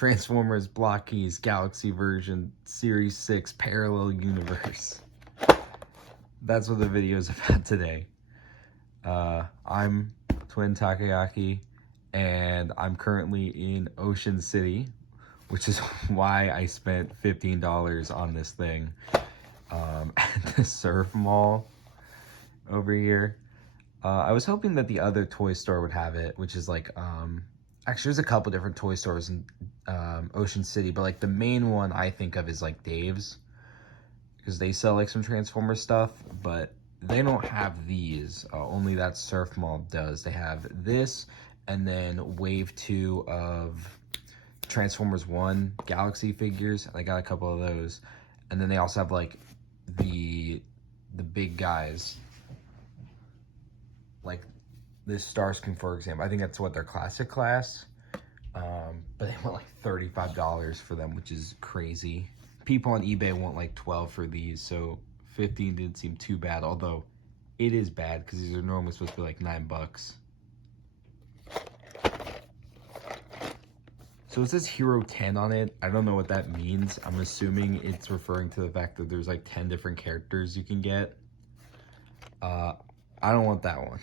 Transformers Blokees Galaxy version Series 6 Parallel Universe. That's what the video is about today. I'm Twin Takayaki, and I'm currently in Ocean City, which is why I spent $15 on this thing at the surf mall over here. I was hoping that the other toy store would have it, which is like, actually there's a couple different toy stores in Ocean City, but like the main one I think of is like Dave's, because they sell like some Transformers stuff, but they don't have these. Only that surf mall does. They have this, and then wave 2 of Transformers 1 Galaxy figures. I got a couple of those, and then they also have like the big guys, like this Starscream, for example. I think that's what their classic class. But they want like $35 for them, which is crazy. People on eBay want like 12 for these, so 15 didn't seem too bad, although it is bad because these are normally supposed to be like $9. So it says Hero 10 on it. I don't know what that means. I'm assuming it's referring to the fact that there's like 10 different characters you can get. I don't want that one.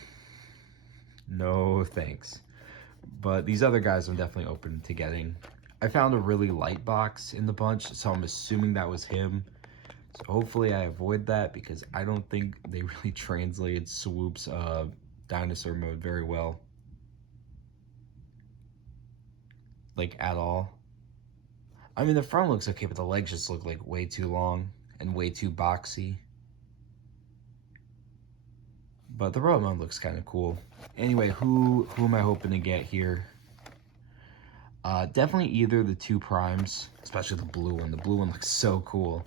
No thanks. But these other guys I'm definitely open to getting. I found a really light box in the bunch, so I'm assuming that was him. So hopefully I avoid that, because I don't think they really translated Swoop's dinosaur mode very well. Like, at all. I mean, the front looks okay, but the legs just look like way too long and way too boxy. But the robot mode looks kind of cool. Anyway, who am I hoping to get here? Definitely either the 2 primes, especially the blue one. The blue one looks so cool.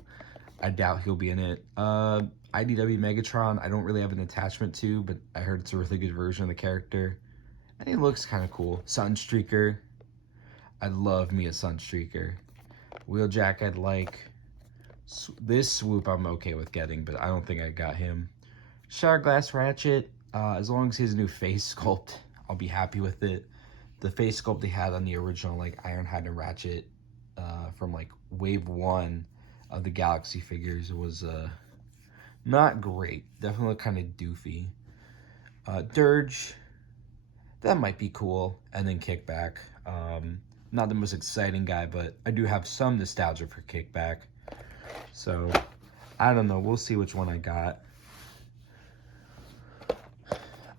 I doubt he'll be in it. IDW Megatron, I don't really have an attachment to, but I heard it's a really good version of the character. And he looks kind of cool. Sunstreaker. I'd love me a Sunstreaker. Wheeljack I'd like. This Swoop I'm okay with getting, but I don't think I got him. Shatterglass Ratchet, as long as he has a new face sculpt, I'll be happy with it. The face sculpt they had on the original like Ironhide and Ratchet from like wave 1 of the Galaxy figures was not great. Definitely kind of doofy. Dirge, that might be cool. And then Kickback. Not the most exciting guy, but I do have some nostalgia for Kickback. So, I don't know. We'll see which one I got.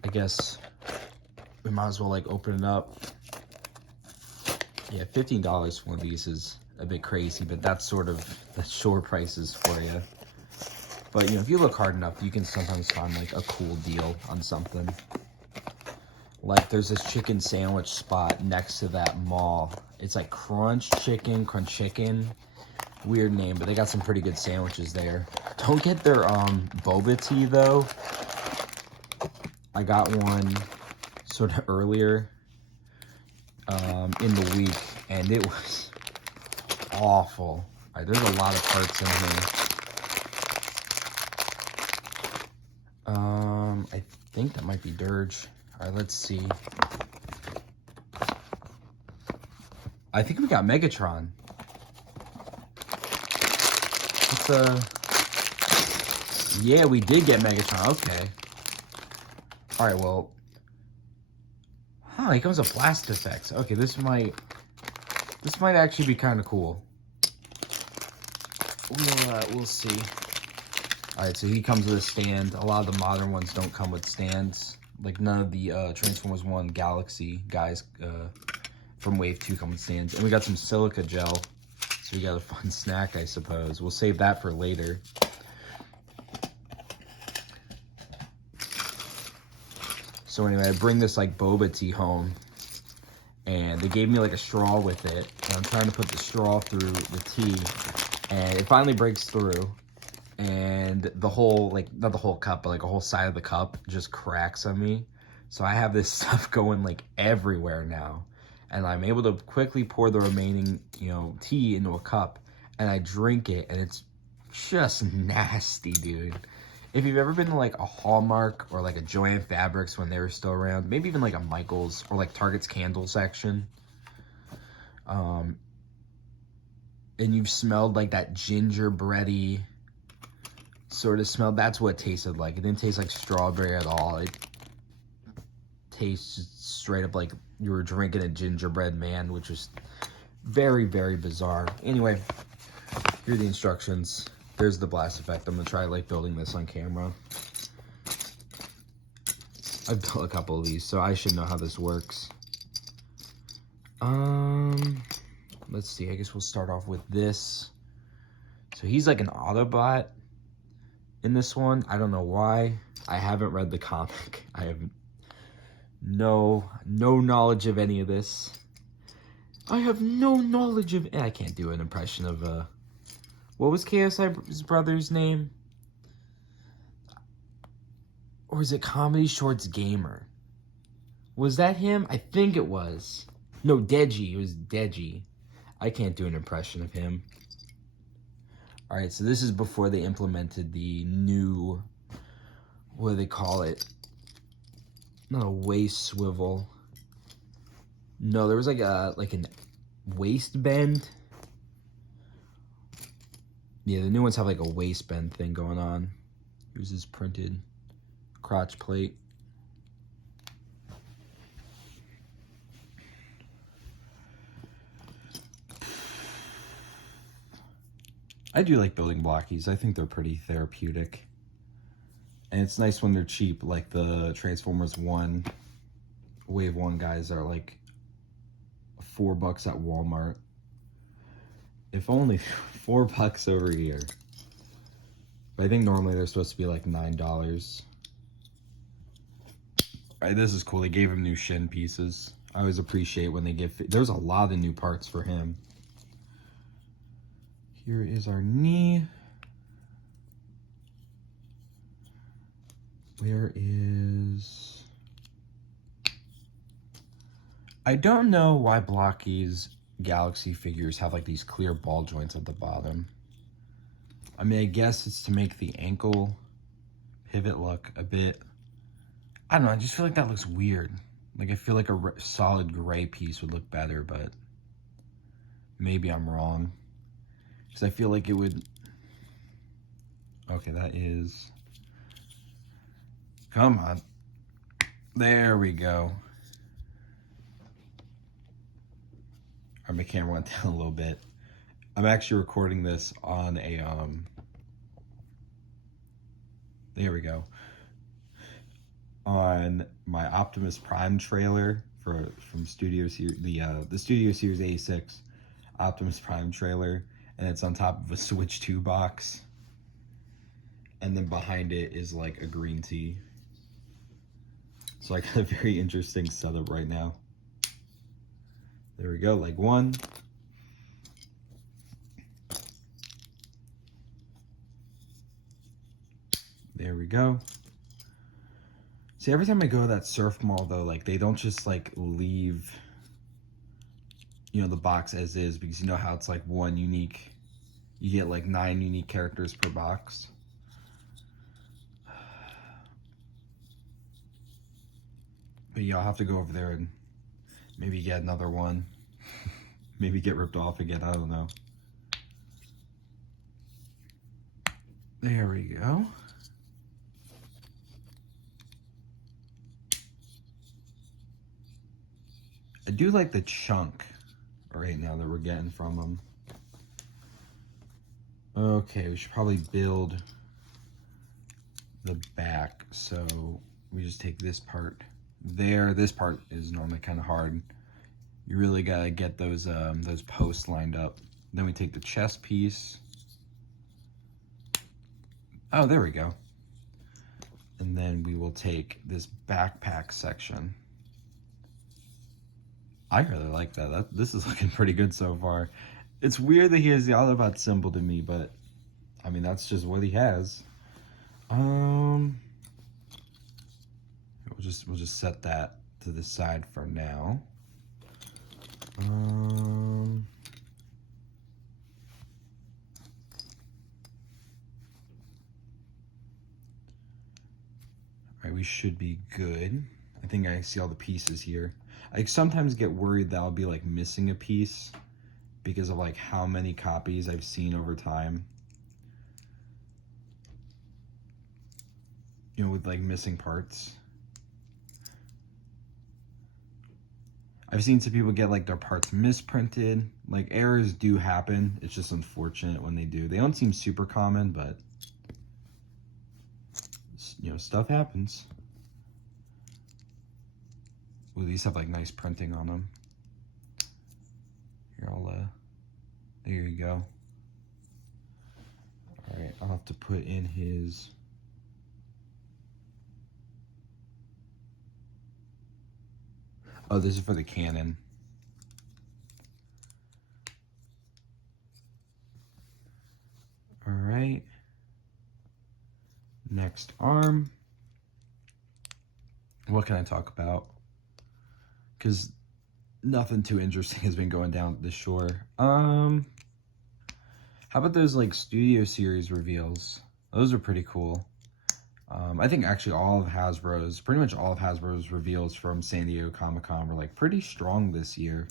I guess we might as well like open it up. Yeah, $15 for one of these is a bit crazy, but that's sort of the shore prices for you. But you know, if you look hard enough, you can sometimes find like a cool deal on something. Like there's this chicken sandwich spot next to that mall. It's like Crunch Chicken. Weird name, but they got some pretty good sandwiches there. Don't get their boba tea though. I got one sort of earlier in the week, and it was awful. All right, there's a lot of parts in here. I think that might be Dirge. All right, let's see. I think we got Megatron. Yeah, we did get Megatron. Okay. All right, well. He comes with blast effects. Okay, this might actually be kind of cool. We'll see. All right, so he comes with a stand. A lot of the modern ones don't come with stands. Like none of the Transformers 1 Galaxy guys from Wave 2 come with stands. And we got some silica gel, so we got a fun snack, I suppose. We'll save that for later. So anyway, I bring this like boba tea home, and they gave me like a straw with it, and I'm trying to put the straw through the tea, and it finally breaks through, and the whole, like, not the whole cup, but like a whole side of the cup just cracks on me. So I have this stuff going like everywhere now, and I'm able to quickly pour the remaining, you know, tea into a cup, and I drink it, and it's just nasty, dude. If you've ever been to like a Hallmark or like a Joann Fabrics when they were still around, maybe even like a Michaels or like Target's candle section, and you've smelled like that gingerbready sort of smell, that's what it tasted like. It didn't taste like strawberry at all. It tastes straight up like you were drinking a gingerbread man, which was very, very bizarre. Anyway, here are the instructions. There's the blast effect. I'm gonna try like building this on camera. I've built a couple of these, so I should know how this works. Let's see. I guess we'll start off with this. So he's like an Autobot in this one. I don't know why. I haven't read the comic. I have no knowledge of any of this. I have no knowledge of... I can't do an impression of... what was KSI's brother's name? Or is it Comedy Shorts Gamer? Was that him? I think it was. No, Deji. It was Deji. I can't do an impression of him. Alright, so this is before they implemented the new... what do they call it? Not a waist swivel. No, there was like an waist bend. Yeah, the new ones have like a waist bend thing going on. Here's his printed crotch plate. I do like building blockies. I think they're pretty therapeutic. And it's nice when they're cheap, like the Transformers 1, Wave 1 guys are like $4 at Walmart. If only $4 over here. But I think normally they're supposed to be like $9. Alright, this is cool. They gave him new shin pieces. I always appreciate when they give... There's a lot of new parts for him. Here is our knee. Where is... I don't know why Blokees Galaxy figures have like these clear ball joints at the bottom. I mean, I guess it's to make the ankle pivot look a bit... I don't know, I just feel like that looks weird. Like, I feel like a solid gray piece would look better, but maybe I'm wrong. Because I feel like it would... Okay, that is... Come on. There we go. Alright, my camera went down a little bit. I'm actually recording this on a, there we go. On my Optimus Prime trailer from Studio Series, the Studio Series 86 Optimus Prime trailer, and it's on top of a Switch 2 box. And then behind it is like a green tea. So I got a very interesting setup right now. There we go, like one. There we go. See, every time I go to that surf mall though, like they don't just like leave, you know, the box as is, because you know how it's like one unique, you get like 9 unique characters per box. But yeah, I'll have to go over there and maybe get another one. Maybe get ripped off again, I don't know. There we go. I do like the chunk right now that we're getting from them. Okay, we should probably build the back. So we just take this part there. This part is normally kind of hard. You really gotta get those posts lined up. Then we take the chest piece. Oh, there we go. And then we will take this backpack section. I really like that. This is looking pretty good so far. It's weird that he has the Autobot symbol to me, but I mean, that's just what he has. We'll just set that to the side for now. All right, we should be good. I think I see all the pieces here. I sometimes get worried that I'll be like missing a piece because of like how many copies I've seen over time. You know, with like missing parts. I've seen some people get like their parts misprinted. Like errors do happen. It's just unfortunate when they do. They don't seem super common, but you know, stuff happens. Ooh, these have like nice printing on them. Here, there you go. All right, I'll have to put in his. Oh, this is for the cannon. All right. Next arm. What can I talk about? Because nothing too interesting has been going down at the shore. How about those like Studio Series reveals? Those are pretty cool. I think actually pretty much all of Hasbro's reveals from San Diego Comic-Con were like pretty strong this year.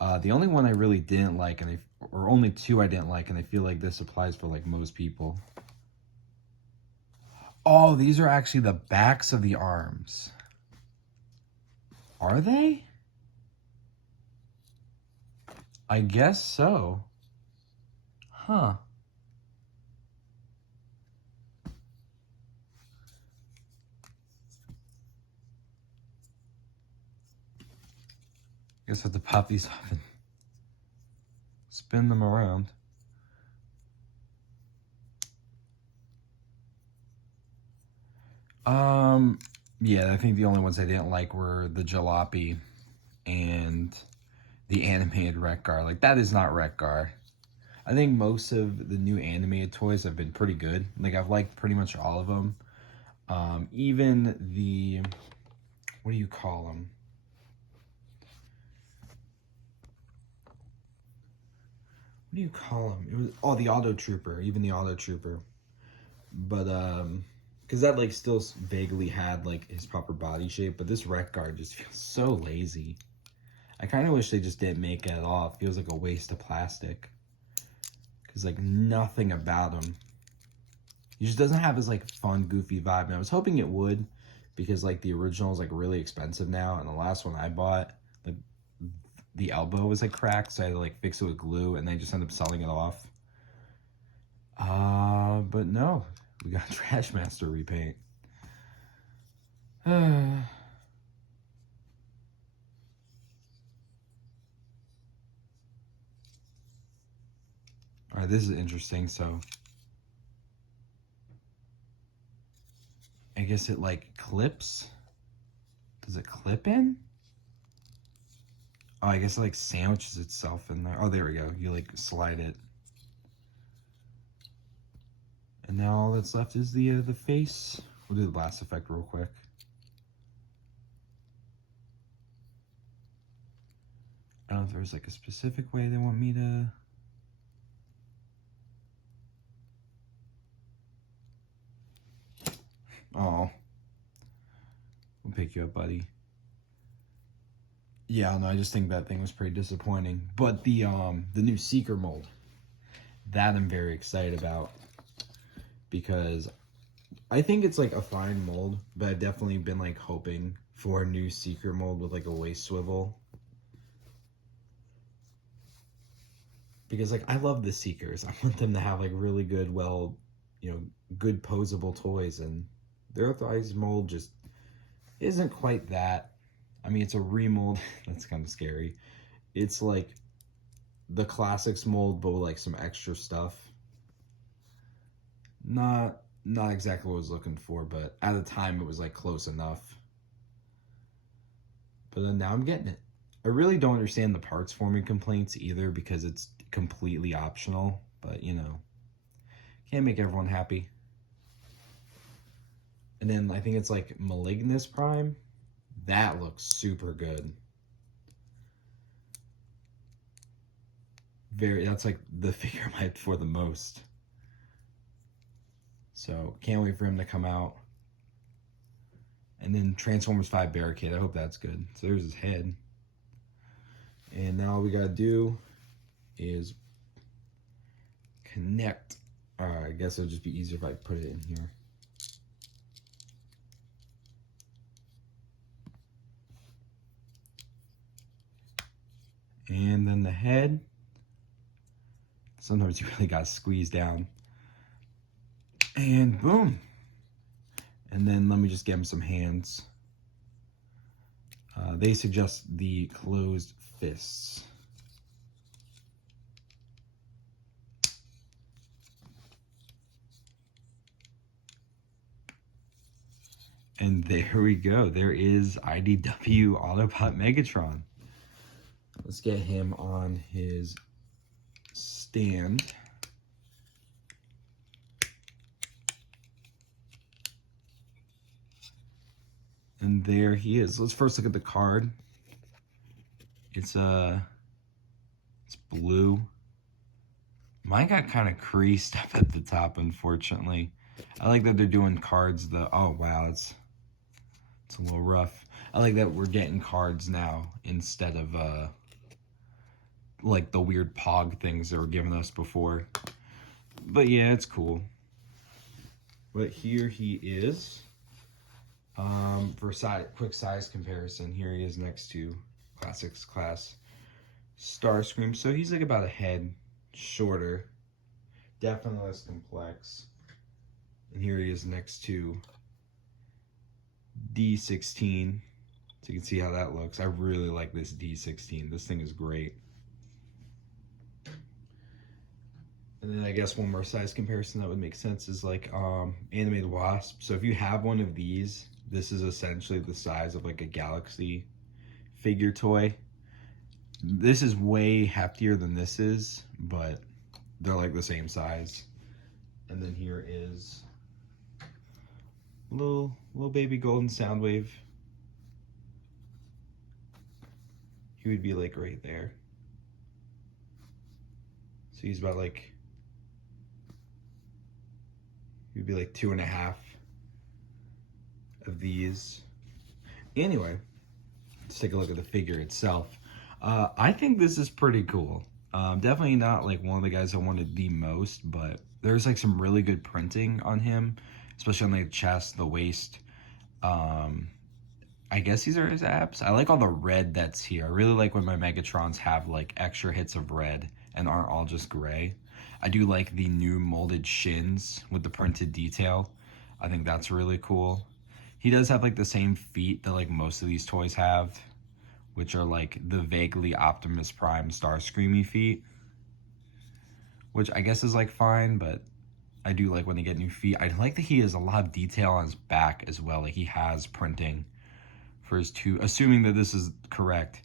The only one I really didn't like, or only two I didn't like, and I feel like this applies for like most people. Oh, these are actually the backs of the arms. Are they? I guess so. Huh. I guess I have to pop these up and spin them around. Yeah, I think the only ones I didn't like were the Jalopy and the animated Wreck-Gar. Like, that is not Wreck-Gar. I think most of the new animated toys have been pretty good. Like, I've liked pretty much all of them. Even the, what do you call them? What do you call them? It was, oh, the Auto Trooper. Even the Auto Trooper. But, because that, like, still vaguely had, like, his proper body shape. But this Wreck-Gar just feels so lazy. I kind of wish they just didn't make it at all. It feels like a waste of plastic. Because, like, nothing about him. He just doesn't have his, like, fun, goofy vibe. And I was hoping it would. Because, like, the original is, like, really expensive now. And the last one I bought, like, the elbow was, like, cracked. So I had to, like, fix it with glue. And they just ended up selling it off. But no. We got Trash Master repaint. Alright, this is interesting. So I guess it like clips. Does it clip in? Oh, I guess it like sandwiches itself in there. Oh, there we go. You like slide it. And now all that's left is the face. We'll do the blast effect real quick. I don't know if there's like a specific way they want me to. Oh. We'll pick you up, buddy. Yeah, no, I just think that thing was pretty disappointing. But the new Seeker mold, that I'm very excited about. Because I think it's like a fine mold, but I've definitely been like hoping for a new Seeker mold with like a waist swivel. Because like I love the Seekers. I want them to have like really good, well, you know, good posable toys, and their Earthrise mold just isn't quite that. I mean, it's a remold. That's kind of scary. It's like the classics mold, but with like some extra stuff. Not exactly what I was looking for, but at the time it was like close enough. But then now I'm getting it. I really don't understand the parts forming complaints either, because it's completely optional, but you know, can't make everyone happy. And then I think it's like Malignus Prime. That looks super good. That's like the figure I'm hyped for the most. So can't wait for him to come out. And then Transformers 5 Barricade. I hope that's good. So there's his head. And now all we gotta do is connect. I guess it'll just be easier if I put it in here. And then the head. Sometimes you really gotta squeeze down. And boom. And then let me just give him some hands. They suggest the closed fists. And there we go. There is IDW Autobot Megatron. Let's get him on his stand. And there he is. Let's first look at the card. It's blue. Mine got kind of creased up at the top, unfortunately. I like that they're doing cards. Oh wow, it's a little rough. I like that we're getting cards now instead of like the weird pog things they were giving us before. But yeah, it's cool. But here he is. For quick size comparison, here he is next to Classics Class Starscream. So he's like about a head shorter, definitely less complex. And here he is next to D16. So you can see how that looks. I really like this D16. This thing is great. And then I guess one more size comparison that would make sense is like Animated Wasp. So if you have one of these, this is essentially the size of like a Galaxy figure toy. This is way heftier than this is, but they're like the same size. And then here is little baby golden Soundwave. He would be like right there. So he's about like, he'd be like 2.5 of these. Anyway, let's take a look at the figure itself. I think this is pretty cool. Definitely not like one of the guys I wanted the most, but there's like some really good printing on him, especially on the chest, the waist. I guess these are his abs. I like all the red that's here. I really like when my Megatrons have like extra hits of red and aren't all just gray. I do like the new molded shins with the printed detail. I think that's really cool. He does have like the same feet that like most of these toys have, which are like the vaguely Optimus Prime Starscreamy feet, which I guess is like fine, but I do like when they get new feet. I like that he has a lot of detail on his back as well. Like he has printing for his two, assuming that this is correct,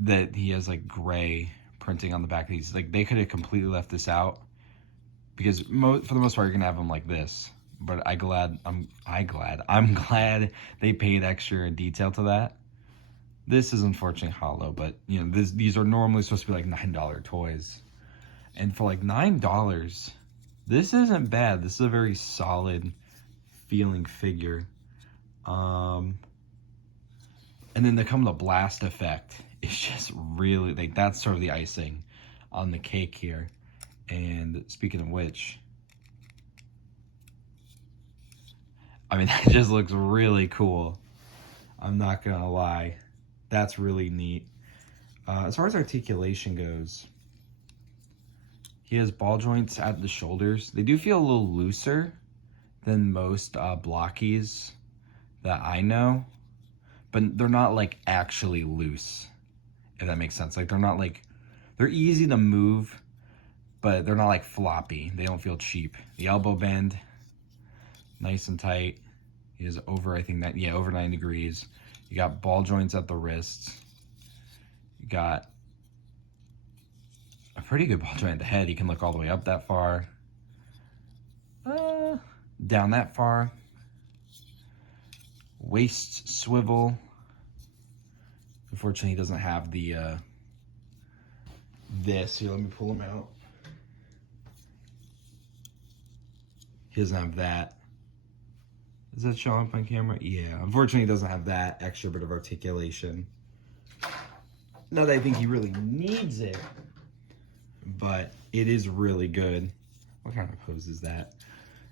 that he has like gray printing on the back. These like they could have completely left this out because for the most part you're gonna have them like this. But I'm glad they paid extra detail to that. This is unfortunately hollow, but you know these are normally supposed to be like $9 toys, and for like $9, this isn't bad. This is a very solid feeling figure. And then they come the blast effect. It's just really like that's sort of the icing on the cake here. And speaking of which, I mean, that just looks really cool. I'm not gonna lie. That's really neat. As far as articulation goes, he has ball joints at the shoulders. They do feel a little looser than most Blokees that I know, but they're not like actually loose, if that makes sense. Like they're easy to move, but they're not like floppy. They don't feel cheap. The elbow bend, nice and tight. He is over, I think that, yeah, over 9 degrees. You got ball joints at the wrists. You got a pretty good ball joint at the head. He can look all the way up that far. Down that far. Waist swivel. Unfortunately, he doesn't have the, this. Here, let me pull him out. He doesn't have that. Does that show up on camera? Yeah, unfortunately he doesn't have that extra bit of articulation. Not that I think he really needs it, but it is really good. What kind of pose is that?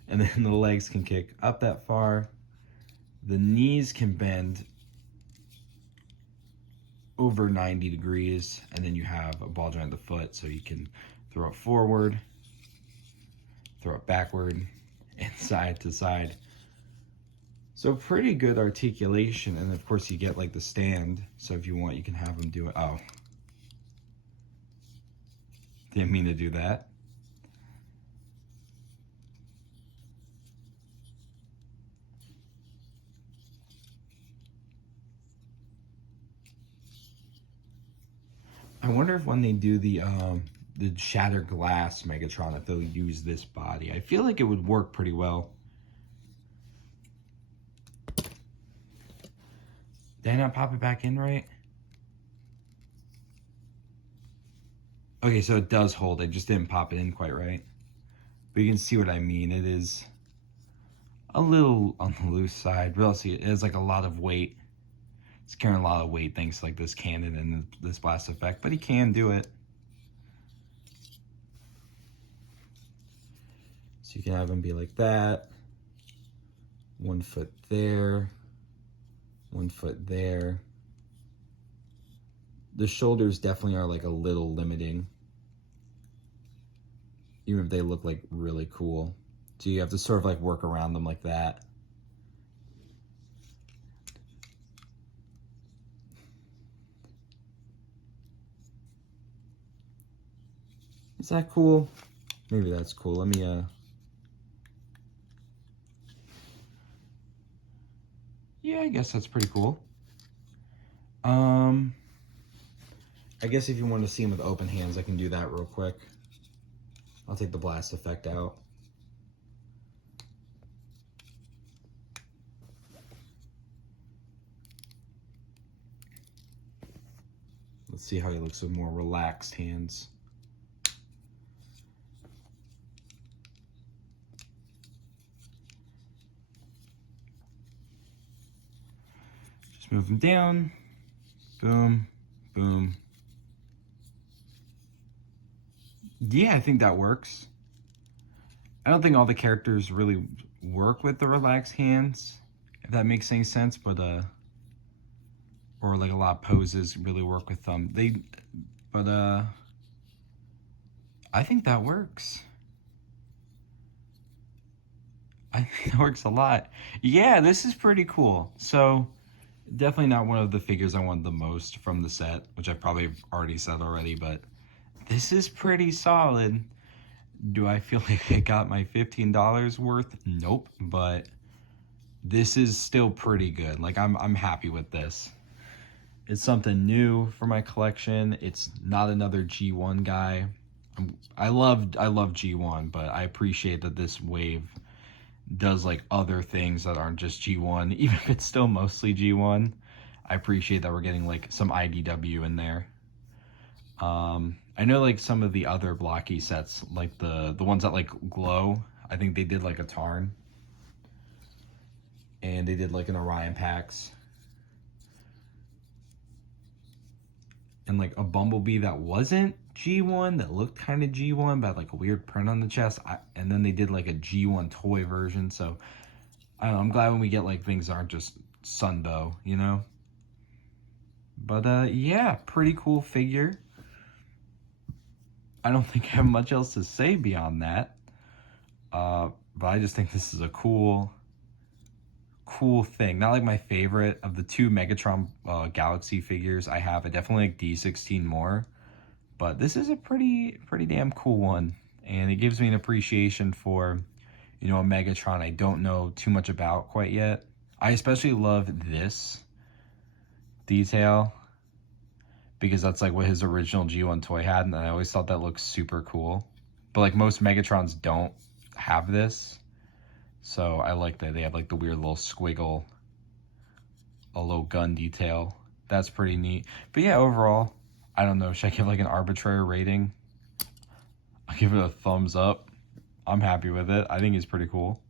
And then the legs can kick up that far. The knees can bend over 90 degrees, and then you have a ball joint at the foot, so you can throw it forward, throw it backward, and side to side. So pretty good articulation, and of course you get like the stand, so if you want you can have them do it. Oh, didn't mean to do that. I wonder if when they do the Shattered Glass Megatron, if they'll use this body. I feel like it would work pretty well. Did I not pop it back in right? Okay, so it does hold. I just didn't pop it in quite right. But you can see what I mean. It is a little on the loose side. Really, it has like a lot of weight. It's carrying a lot of weight thanks to like this cannon and this blast effect, but he can do it. So you can have him be like that. 1 foot there. 1 foot there. The shoulders definitely are like a little limiting, even if they look like really cool. So you have to sort of like work around them like that. Is that cool? Maybe that's cool. Let me, yeah, I guess that's pretty cool. I guess if you want to see him with open hands, I can do that real quick. I'll take the blast effect out. Let's see how he looks with more relaxed hands. Just move him down. Boom, boom. Yeah, I think that works. I don't think all the characters really work with the relaxed hands, if that makes any sense, but or like a lot of poses really work with them. I think that works. I think that works a lot. Yeah, this is pretty cool. So definitely not one of the figures I wanted the most from the set, which I've probably already said already, but this is pretty solid. Do I feel like I got my $15 worth? Nope, but this is still pretty good. Like I'm happy with this. It's something new for my collection. It's not another G1 guy. I love G1, but I appreciate that this wave does like other things that aren't just G1, even if it's still mostly G1. I appreciate that we're getting like some IDW in there. I know like some of the other blocky sets, like the ones that like glow, I think they did like a Tarn. And they did like an Orion Pax. And like a Bumblebee that wasn't G1, that looked kind of G1, but had like a weird print on the chest. And then they did like a G1 toy version. So I don't know, I'm glad when we get like things that aren't just Sunbow, you know? But yeah, pretty cool figure. I don't think I have much else to say beyond that. But I just think this is a cool thing. Not like my favorite of the two Megatron Galaxy figures I have. I definitely like D16 more, but this is a pretty damn cool one, and it gives me an appreciation for, you know, a Megatron I don't know too much about quite yet. I especially love this detail because that's like what his original G1 toy had, and I always thought that looked super cool. But like most Megatrons don't have this. So I like that they have like the weird little squiggle, a little gun detail. That's pretty neat. But yeah, overall, I don't know. Should I give like an arbitrary rating? I'll give it a thumbs up. I'm happy with it. I think it's pretty cool.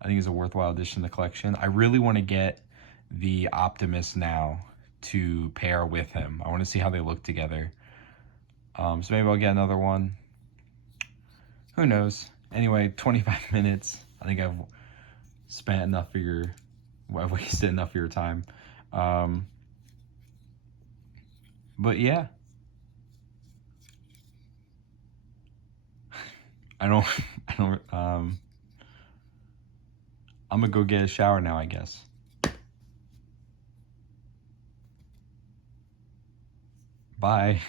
I think it's a worthwhile addition to the collection. I really want to get the Optimus now to pair with him. I want to see how they look together. So maybe I'll get another one. Who knows? Anyway, 25 minutes. I think I've spent enough of your... I've wasted enough of your time. But yeah. I don't... I'm gonna go get a shower now, I guess. Bye.